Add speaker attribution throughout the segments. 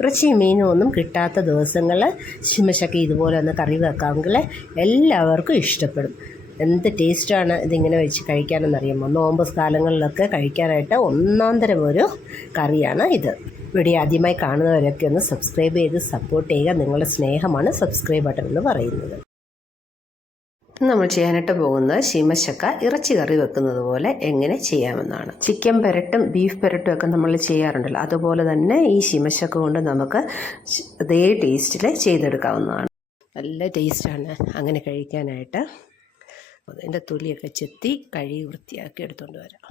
Speaker 1: ഇറച്ചിയും മീനും ഒന്നും കിട്ടാത്ത ദിവസങ്ങൾ ശിമശക്ക് ഇതുപോലെ ഒന്ന് കറി വെക്കാമെങ്കിൽ എല്ലാവർക്കും ഇഷ്ടപ്പെടും. എന്ത് ടേസ്റ്റാണ് ഇതിങ്ങനെ വെച്ച് കഴിക്കാനെന്നറിയുമ്പോൾ നോമ്പ് കാലങ്ങളിലൊക്കെ കഴിക്കാനായിട്ട് ഒന്നാം തരം ഒരു കറിയാണ് ഇത്. ഇവിടെ ആദ്യമായി കാണുന്നവരൊക്കെ ഒന്ന് സബ്സ്ക്രൈബ് ചെയ്ത് സപ്പോർട്ട് ചെയ്യുക. നിങ്ങളുടെ സ്നേഹമാണ് സബ്സ്ക്രൈബ് ബട്ടൺ എന്ന് പറയുന്നത്. നമ്മൾ ചെയ്യാനായിട്ട് പോകുന്നത് ശീമശക്ക ഇറച്ചി കറി വെക്കുന്നത് പോലെ എങ്ങനെ ചെയ്യാമെന്നാണ്. ചിക്കൻ പെരട്ടും ബീഫ് പെരട്ടും ഒക്കെ നമ്മൾ ചെയ്യാറുണ്ടല്ലോ. അതുപോലെ തന്നെ ഈ ശീമശക്ക കൊണ്ട് നമുക്ക് അതേ ടേസ്റ്റിൽ ചെയ്തെടുക്കാവുന്നതാണ്. നല്ല ടേസ്റ്റാണ് അങ്ങനെ കഴിക്കാനായിട്ട്. അതിന്റെ തൊലിയൊക്കെ ചെത്തി കഴുകി വൃത്തിയാക്കി എടുത്തുകൊണ്ട് വരാം.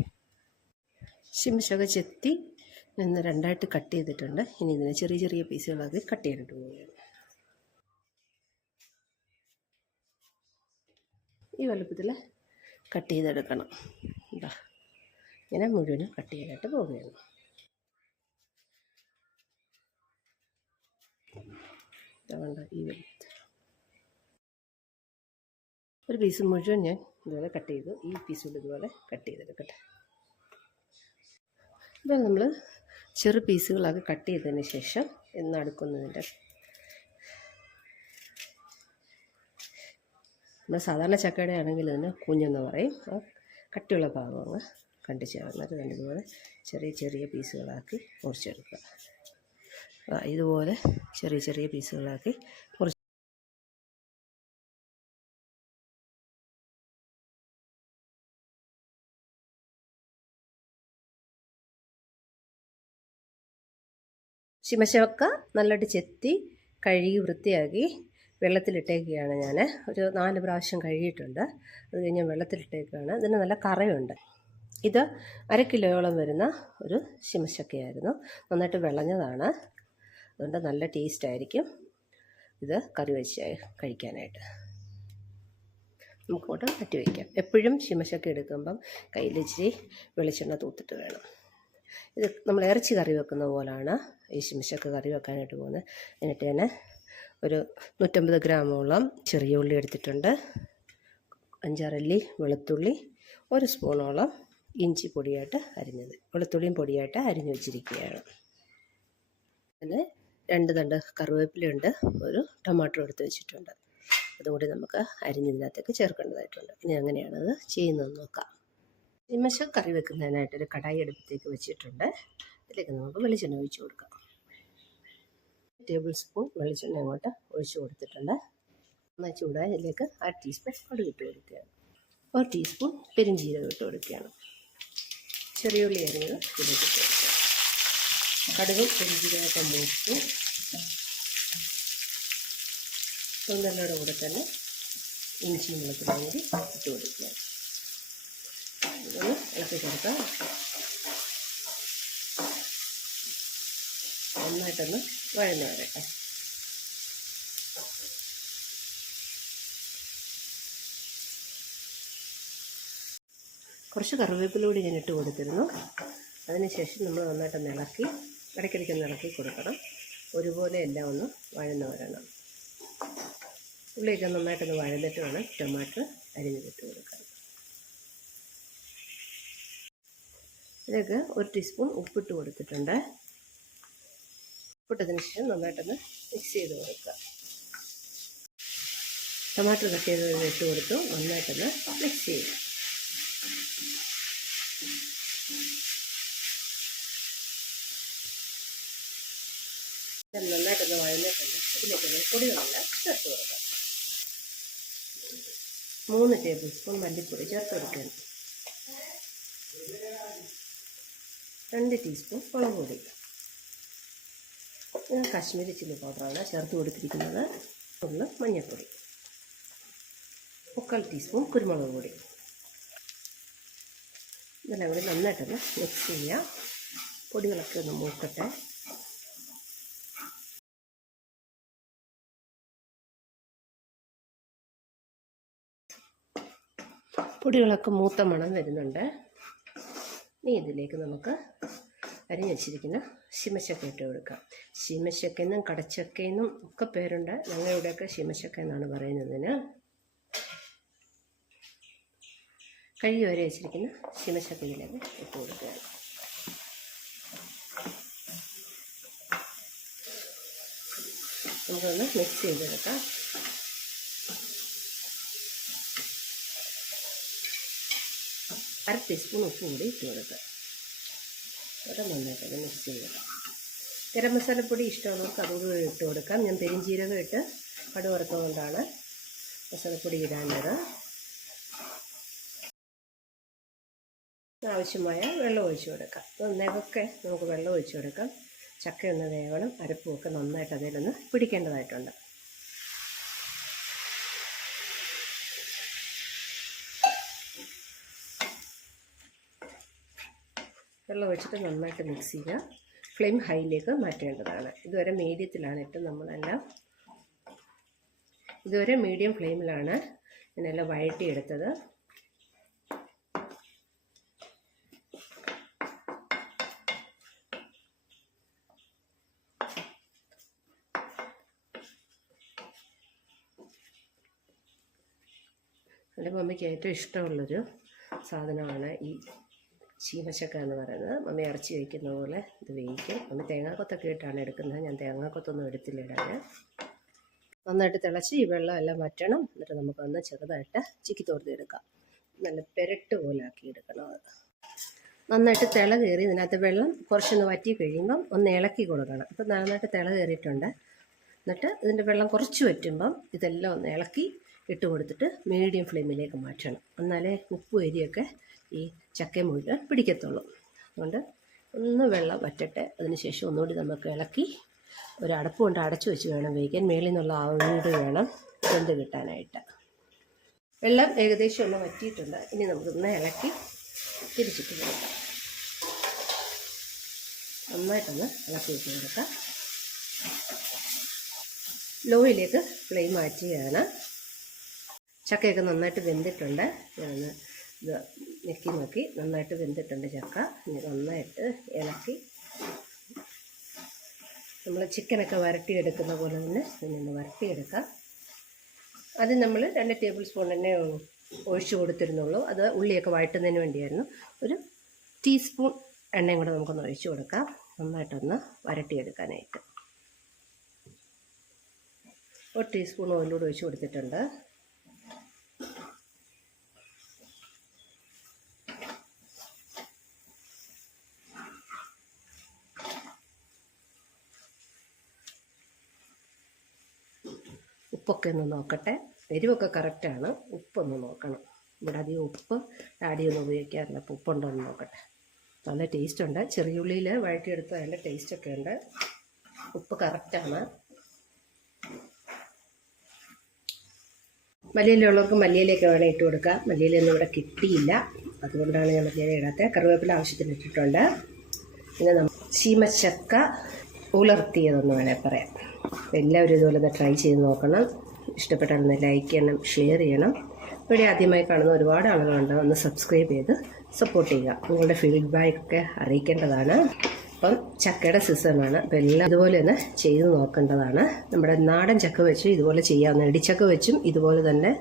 Speaker 1: ശിമശക ചെത്തി നിന്ന് രണ്ടായിട്ട് കട്ട് ചെയ്തിട്ടുണ്ട്. ഇനി ഇതിനെ ചെറിയ ചെറിയ പീസുകളാക്കി കട്ട് ചെയ്യാനായിട്ട് പോവുകയാണ്. ഈ വലുപ്പത്തിൽ കട്ട് ചെയ്തെടുക്കണം. എന്താ ഇങ്ങനെ മുഴുവനും കട്ട് ചെയ്യാനായിട്ട് പോവുകയാണ്. ഈ വലുപ്പത്തിൽ ഒരു പീസ് മുഴുവൻ ഞാൻ ഇതുപോലെ കട്ട് ചെയ്തു. ഈ പീസ് ഇതുപോലെ കട്ട് ചെയ്തെടുക്കട്ടെ. ഇതാണ് നമ്മൾ ചെറു പീസുകളാക്കി കട്ട് ചെയ്തതിന് ശേഷം നടുക്കുന്നതിന്റെ നമ്മൾ സാധാരണ ചക്കയുടെ ആണെങ്കിൽ ഇതിന് കുഞ്ഞെന്ന് പറയും. ആ കട്ടിയുള്ള ഭാഗം അങ്ങ് തന്നെ ഇതുപോലെ ചെറിയ ചെറിയ പീസുകളാക്കി മുറിച്ചെടുക്കുക. ഇതുപോലെ ചെറിയ ചെറിയ പീസുകളാക്കി മുറിച്ച് ശിമശവക്ക നല്ലതായിട്ട് ചെത്തി കഴുകി വൃത്തിയാക്കി വെള്ളത്തിലിട്ടേക്കുകയാണ് ഞാൻ ഒരു നാല് പ്രാവശ്യം കഴുകിയിട്ടുണ്ട്. അത് കഴിഞ്ഞ് വെള്ളത്തിലിട്ടേക്കുകയാണ്. ഇതിന് നല്ല കറയുണ്ട്. ഇത് അര കിലോയോളം വരുന്ന ഒരു ശിമശക്കയായിരുന്നു. നന്നായിട്ട് വിളഞ്ഞതാണ്. അതുകൊണ്ട് നല്ല ടേസ്റ്റ് ആയിരിക്കും ഇത് കറി വെച്ച് കഴിക്കാനായിട്ട്. നമുക്കോട്ട് മാറ്റി വയ്ക്കാം എപ്പോഴും ശിമശക്ക എടുക്കുമ്പം കയ്യിൽ ഇച്ചിരി വെളിച്ചെണ്ണ തൂത്തിട്ട് വേണം. ഇത് നമ്മൾ ഇറച്ചി കറി വെക്കുന്ന പോലാണ് ഈ ശിമശക്ക കറി വെക്കാനായിട്ട് പോകുന്നത്. എന്നിട്ട് ഞാൻ ഒരു നൂറ്റമ്പത് ഗ്രാമോളം ചെറിയ ഉള്ളി എടുത്തിട്ടുണ്ട്. അഞ്ചാറല്ലി വെളുത്തുള്ളി ഒരു സ്പൂണോളം ഇഞ്ചി പൊടിയായിട്ട് അരിഞ്ഞത്. വെളുത്തുള്ളിയും പൊടിയായിട്ട് അരിഞ്ഞു വെച്ചിരിക്കുകയാണ്. പിന്നെ രണ്ട് തണ്ട് കറിവേപ്പിലയുണ്ട് ഒരു ടൊമാറ്റോ എടുത്ത് വെച്ചിട്ടുണ്ട്. അതുകൂടി നമുക്ക് അരിഞ്ഞതിനകത്തേക്ക് ചേർക്കേണ്ടതായിട്ടുണ്ട്. ഇനി അങ്ങനെയാണത് ചെയ്യുന്നത് നോക്കാം. നിമിഷം കറി വെക്കുന്നതിനായിട്ടൊരു കടായി അടുപ്പത്തേക്ക് വെച്ചിട്ടുണ്ട്. അതിലേക്ക് നമുക്ക് വെളിച്ചെണ്ണ ഒഴിച്ചു കൊടുക്കാം. ടേബിൾ സ്പൂൺ വെളിച്ചെണ്ണ അങ്ങോട്ട് ഒഴിച്ച് കൊടുത്തിട്ടുണ്ട്. എന്നാൽ ചൂടായ ഇതിലേക്ക് അര ടീസ്പൂൺ കടുക് ഇട്ട് കൊടുക്കുകയാണ്. ഒരു ടീസ്പൂൺ പെരിഞ്ചീരകം ഇട്ട് കൊടുക്കുകയാണ്. ചെറിയ ഉള്ളി അരിഞ്ഞത് ഇതിലേക്ക് ഇട്ട് കൊടുക്കുക. കടുകും പെരിഞ്ചീരകമൊക്കെ മൂത്തു തൊണ്ടല്ലയുടെ കൂടെ തന്നെ ഇഞ്ചിയും മുളക്ക് വാങ്ങി ഇട്ട് കൊടുക്കുക ഇളക്കി കൊടുക്കാം. നന്നായിട്ടൊന്ന് വഴന്ന് വരട്ടെ. കുറച്ച് കറിവേപ്പില കൂടി ഞാൻ ഇട്ട് കൊടുത്തിരുന്നു. അതിനുശേഷം നമ്മൾ നന്നായിട്ടൊന്ന് ഇളക്കി ഇടയ്ക്കിടയ്ക്കൊന്ന് ഇളക്കി കൊടുക്കണം. ഒരുപോലെ എല്ലാം ഒന്ന് വഴന്ന് വരണം. ഉള്ളിയൊക്കെ നന്നായിട്ടൊന്ന് വഴന്നിട്ട് വേണം ടൊമാറ്റോ അരിഞ്ഞിട്ട് കൊടുക്കാൻ. ഇതിലേക്ക് ഒരു ടീസ്പൂൺ ഉപ്പിട്ട് കൊടുത്തിട്ടുണ്ട്. ഉപ്പിട്ടതിന് ശേഷം നന്നായിട്ടൊന്ന് മിക്സ് ചെയ്ത് കൊടുക്കുക. ടൊമാറ്റോ കട്ട് ചെയ്ത് ഇട്ട് കൊടുത്തു. നന്നായിട്ടൊന്ന് മിക്സ് ചെയ്യുക. നന്നായിട്ടൊന്ന് വഴന്നിട്ടുണ്ട്. ഇതിലേക്കൊന്ന് പൊടികളെല്ലാം ചേർത്ത് കൊടുക്കാം മൂന്ന് ടേബിൾ സ്പൂൺ മല്ലിപ്പൊടി ചേർത്ത് കൊടുക്കുക രണ്ട് ടീസ്പൂൺ മുളക് കാശ്മീരി ചില്ലി പൗഡറാണ് ചേർത്ത് കൊടുത്തിരിക്കുന്നത്. ഒന്ന് മഞ്ഞൾപ്പൊടി. മുക്കാൽ ടീസ്പൂൺ കുരുമുളക് പൊടി. ഇതെല്ലാം കൂടി നന്നായിട്ടൊന്ന് മിക്സ് ചെയ്യുക പൊടികളൊക്കെ ഒന്ന് മൂക്കട്ടെ. പൊടികളൊക്കെ മൂത്ത മണം വരുന്നുണ്ട്. ഇനി ഇതിലേക്ക് നമുക്ക് അരിഞ്ഞ് വെച്ചിരിക്കുന്ന. ശിമശക്ക ഇട്ട് കൊടുക്കാം ശീമശക്കെന്നും കടച്ചക്കെന്നും ഒക്കെ പേരുണ്ട്. ഞങ്ങളിവിടെയൊക്കെ ശിമശക്ക എന്നാണ് പറയുന്നതിന്. കഴുകി വരെ വെച്ചിരിക്കുന്ന. ശിമശക്ക ഇതിലേക്ക് ഇട്ട് കൊടുക്കുക. നമുക്കൊന്ന് മിക്സ് ചെയ്തെടുക്കാം. അര ടീസ്പൂൺ ഉപ്പ് കൂടി ഇട്ട് കൊടുക്കുക. അത് നന്നായിട്ടൊന്ന് മിക്സ് ചെയ്യുക ഗരം മസാലപ്പൊടി ഇഷ്ടമുള്ളവർക്ക് അതുകൂടി ഇട്ട് കൊടുക്കാം. ഞാൻ പെരിഞ്ചീരകം ഇട്ട് കടു വറുത്തുകൊണ്ടാണ് മസാലപ്പൊടി ഇടേണ്ടത് ആവശ്യമായ വെള്ളം ഒഴിച്ചു കൊടുക്കാം. നന്നേകൊക്കെ നമുക്ക് വെള്ളം ഒഴിച്ചു കൊടുക്കാം. ചക്കയൊന്ന് വേവണം. അരപ്പുമൊക്കെ നന്നായിട്ട് അതിലൊന്ന് പിടിക്കേണ്ടതായിട്ടുണ്ട്. വെള്ളം ഒഴിച്ചിട്ട് നന്നായിട്ട് മിക്സ് ചെയ്യുക. ഫ്ലെയിം ഹൈയിലേക്ക് മാറ്റേണ്ടതാണ്. ഇതുവരെ മീഡിയത്തിലാണ് ഇട്ട് നമ്മളെല്ലാം ഇതുവരെ മീഡിയം ഫ്ലെയിമിലാണ് ഇതിനെല്ലാം വഴറ്റിയെടുത്തത്. എന്റെ മമ്മിക്ക് ഏറ്റവും ഇഷ്ടമുള്ളൊരു സാധനമാണ് ഈ ചീമച്ചക്ക എന്ന് പറയുന്നത്. മമ്മി ഇറച്ചി വയ്ക്കുന്ന പോലെ ഇത് വേവിക്കും. മമ്മി തേങ്ങാക്കൊത്തൊക്കെ ഇട്ടാണ് എടുക്കുന്നത്. ഞാൻ തേങ്ങാക്കൊത്തൊന്നും എടുത്തില്ല ഇടാൻ. നന്നായിട്ട് തിളച്ച് ഈ വെള്ളം എല്ലാം വറ്റണം. എന്നിട്ട് നമുക്കൊന്ന് ചെറുതായിട്ട് ചിക്കി തോർത്തിയെടുക്കാം നല്ല പെരട്ട് പോലെ ആക്കി എടുക്കണം അത്. നന്നായിട്ട് തിള കയറി ഇതിനകത്ത് വെള്ളം കുറച്ചൊന്ന് വറ്റി കഴിയുമ്പം ഒന്ന് ഇളക്കി കൊടുക്കണം. അപ്പം നന്നായിട്ട് തിള കയറിയിട്ടുണ്ട്. എന്നിട്ട് ഇതിന്റെ വെള്ളം കുറച്ച് വറ്റുമ്പം ഇതെല്ലാം ഒന്ന് ഇളക്കി ഇട്ട് കൊടുത്തിട്ട് മീഡിയം ഫ്ലെയിമിലേക്ക് മാറ്റണം. എന്നാലേ ഉപ്പ് എരിയൊക്കെ ഈ ചക്ക മുഴുവൻ പിടിക്കത്തുള്ളൂ. അതുകൊണ്ട് ഒന്ന് വെള്ളം വറ്റട്ടെ. അതിനുശേഷം ഒന്നുകൂടി നമുക്ക് ഇളക്കി ഒരു അടപ്പ് കൊണ്ട് അടച്ചു വെച്ച് വേണം വേവിക്കാൻ. മേളിൽ നിന്നുള്ള ആവിട് വേണം വെന്ത് കിട്ടാനായിട്ട്. വെള്ളം ഏകദേശം ഒന്ന് വറ്റിയിട്ടുണ്ട്. ഇനി നമുക്ക് ഒന്ന് ഇളക്കി തിരിച്ചിട്ട് കൊടുക്കാം. നന്നായിട്ടൊന്ന് ഇളക്കി വെച്ച് കൊടുക്കാം. ലോയിലേക്ക് ഫ്ലെയിം മാറ്റുകയാണ്. ചക്കയൊക്കെ നന്നായിട്ട് വെന്തിട്ടുണ്ട്. ഞാനൊന്ന് ഇത് ഞെക്കി നോക്കി. നന്നായിട്ട് വെന്തിട്ടുണ്ട് ചക്ക. ഇനി നന്നായിട്ട് ഇളക്കി നമ്മൾ ചിക്കനൊക്കെ വരട്ടിയെടുക്കുന്ന പോലെ തന്നെ ഇതിനൊന്ന് വരട്ടിയെടുക്കാം. അത് നമ്മൾ രണ്ട് ടേബിൾ സ്പൂൺ തന്നെ ഒഴിച്ചു കൊടുത്തിരുന്നുള്ളൂ. അത് ഉള്ളിയൊക്കെ വഴറ്റുന്നതിന് വേണ്ടിയായിരുന്നു. ഒരു ടീസ്പൂൺ എണ്ണയും കൂടെ നമുക്കൊന്ന് ഒഴിച്ചു കൊടുക്കാം. നന്നായിട്ടൊന്ന് വരട്ടിയെടുക്കാനായിട്ട്. ഒരു ടീസ്പൂൺ ഓയിലൂടെ ഒഴിച്ചു കൊടുത്തിട്ടുണ്ട്. ഉപ്പൊക്കെ ഒന്ന് നോക്കട്ടെ. എരിവൊക്കെ കറക്റ്റാണ് ഉപ്പൊന്ന് നോക്കണം. ഇവിടെ അധികം ഉപ്പ് ആഡ് ചെയ്യൊന്നും ഉപയോഗിക്കാറില്ല. അപ്പോൾ ഉപ്പുണ്ടോ എന്ന് നോക്കട്ടെ. നല്ല ടേസ്റ്റ് ഉണ്ട്. ചെറിയ ഉള്ളിയിൽ വഴറ്റിയെടുത്ത് നല്ല ടേസ്റ്റൊക്കെ ഉണ്ട്. ഉപ്പ് കറക്റ്റാണ് മല്ലിയിലുള്ളവർക്ക് മല്ലിയിലേക്ക് വേണം ഇട്ട് കൊടുക്കുക മല്ലിയിലൊന്നും ഇവിടെ കിട്ടിയില്ല. അതുകൊണ്ടാണ് ഞാൻ മല്ലിയില ഇടാത്തത് കറിവേപ്പില ആവശ്യത്തിന് ഇട്ടിട്ടുണ്ട്. പിന്നെ നമ്മൾ ചീമച്ചക്ക. ഉലർത്തിയതെന്ന് വേണേൽ പറയാം. എല്ലാവരും ഇതുപോലെ ഒന്ന് ട്രൈ ചെയ്ത് നോക്കണം. ഇഷ്ടപ്പെട്ടാലൊന്ന് ലൈക്ക് ചെയ്യണം ഷെയർ ചെയ്യണം. ഇവിടെ ആദ്യമായി കാണുന്ന ഒരുപാട് ആളുകളുണ്ട്. ഒന്ന് സബ്സ്ക്രൈബ് ചെയ്ത് സപ്പോർട്ട് ചെയ്യുക. നിങ്ങളുടെ ഫീഡ്ബാക്ക് ഒക്കെ അറിയിക്കേണ്ടതാണ്. അപ്പം ചക്കയുടെ സീസണാണ് അപ്പം എല്ലാം ഇതുപോലെ തന്നെ ചെയ്ത് നോക്കേണ്ടതാണ്. നമ്മുടെ നാടൻ ചക്ക വെച്ച് ഇതുപോലെ ചെയ്യാവുന്ന ഇടിച്ചക്ക വെച്ചും ഇതുപോലെ തന്നെ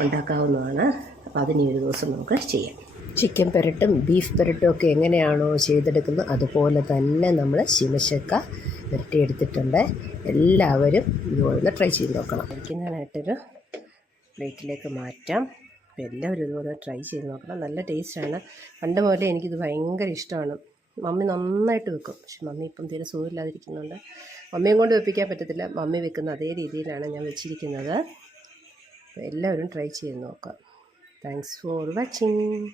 Speaker 1: ഉണ്ടാക്കാവുന്നതാണ്. അപ്പം അതിനൊരു ഒരു ദിവസം നമുക്ക് ചെയ്യാം. ചിക്കൻ പെരട്ടും ബീഫ് പെരട്ടും ഒക്കെ എങ്ങനെയാണോ ചെയ്തെടുക്കുന്നത് അതുപോലെ തന്നെ നമ്മൾ ശിമശക്ക പുരട്ടിയെടുത്തിട്ടുണ്ട്. എല്ലാവരും ഇതുപോലെ ട്രൈ ചെയ്ത് നോക്കണം. കഴിക്കുന്നതിനായിട്ടൊരു പ്ലേറ്റിലേക്ക് മാറ്റാം. എല്ലാവരും ഇതുപോലെ ട്രൈ ചെയ്ത് നോക്കണം. നല്ല ടേസ്റ്റാണ് പണ്ട് മുതലേ എനിക്കിത് ഭയങ്കര ഇഷ്ടമാണ്. മമ്മി നന്നായിട്ട് വെക്കും. പക്ഷെ മമ്മി ഇപ്പം തീരെ സുഖമില്ലാതിരിക്കുന്നുണ്ട്. മമ്മിയും കൊണ്ട് വെപ്പിക്കാൻ പറ്റത്തില്ല. മമ്മി വെക്കുന്ന അതേ രീതിയിലാണ് ഞാൻ വെച്ചിരിക്കുന്നത്. എല്ലാവരും ട്രൈ ചെയ്ത് നോക്കാം. Thanks for watching